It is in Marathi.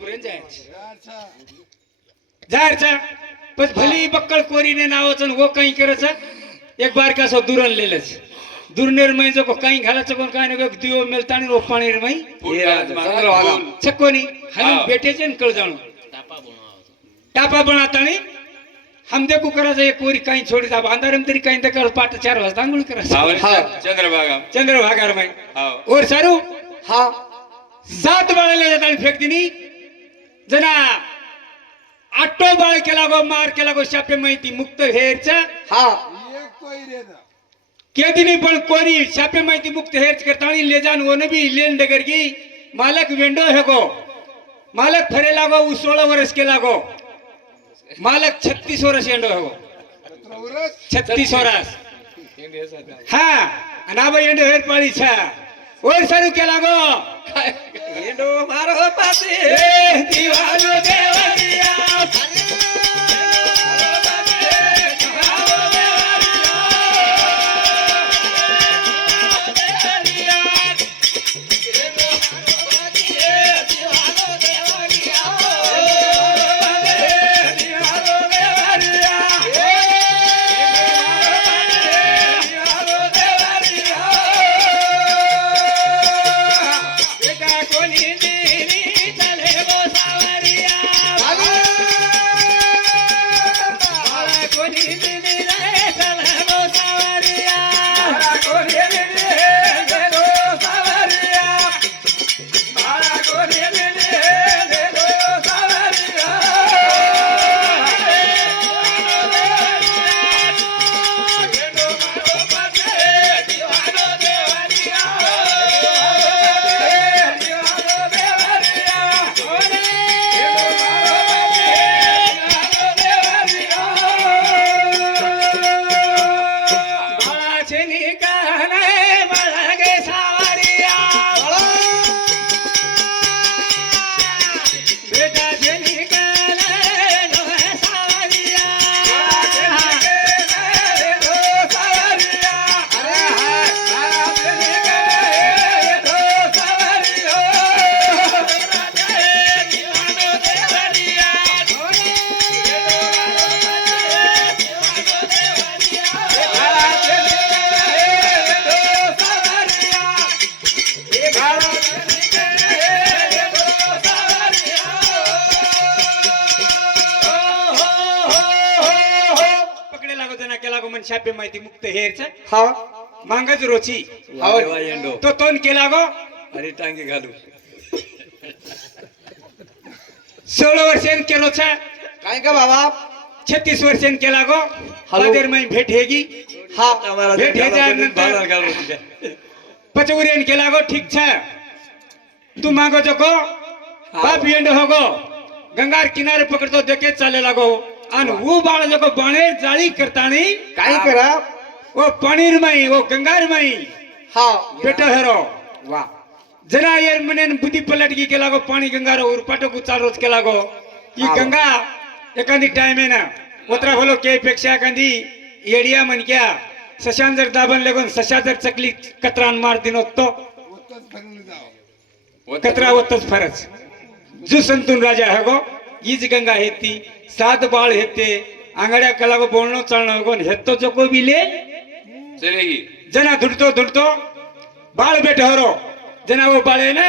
पंढरपूर जायचं पण भली बक्कळ कोरीने नावाचं वो काही करायचं एक बार का सो दुरण लेलच दुर्नेर मै जो काही घालायचं कोण काय नाही दिव मेलताणी रो पाणी मै छक्कोनी हम बेटेचे कळ जाणू टापा बनातानी हम देखो करायचं एक कोरी काही छोडी जा अंधारम तरी काही तर पाट 4 वाजता आंघोळ करायचं चंद्रभागा मै और सारू हा 7 बाळाला जातानी फेक दिनी जना आटो बाळ केला गो मार केला गो शापे माहिती मुक्त हेरचा हा केदिनी पण कोरी शापे माहिती मुक्त हेरच करतानी ले जान वो नबी लेन डगर की मालक वेंडो है गो मालक फरे लागो उ 16 वर्ष के लागो मालक 36 वर्ष एंडो है गो 36 वर्ष हाँ अनाबा एंडो हेर पाड़ी छा और सारू के लागो एंडो मारो पासे दीवानो देवरिया शापे माहिती मुक्त हेरचा हा मांगच रोची तो तोन केला गो अरे टांगे घालू 16 वर्षान केलो छा काय का बाबा 36 वर्षान केला गो हळदर मै भेट हेगी हा भेट हे जाय पचवरेन केला गो ठीक छा तू मागो जको बाप एंड होगो गंगार किनारे पकड़तो देखे चाले लागो अन वो बाळ जको बाणे जाळी करतानी काय करा वो पाणीर माई वो गंगार माई हा बेटा हेरो वाह जना यार मने बुद्धि पलट की केला गो पानी गंगारो और पाटो को चार रोज केला गो ई गंगा एखादी टाइम है ना उतरा बोलो के पेक्षा एखादी एडिया मन क्या सशान जर दाबन लगून सशा जर चकली कतरान मार दिनो तो कतरा होतच फरच जो संतून राजा है गो ईज गंगा हेती 7 बाळ हेते आंगड्या कला गो बोलनो चालनो गो हेतो जको बिले चलेगी जना धुडतो बाळ बेट हरो जना वो बाळे ना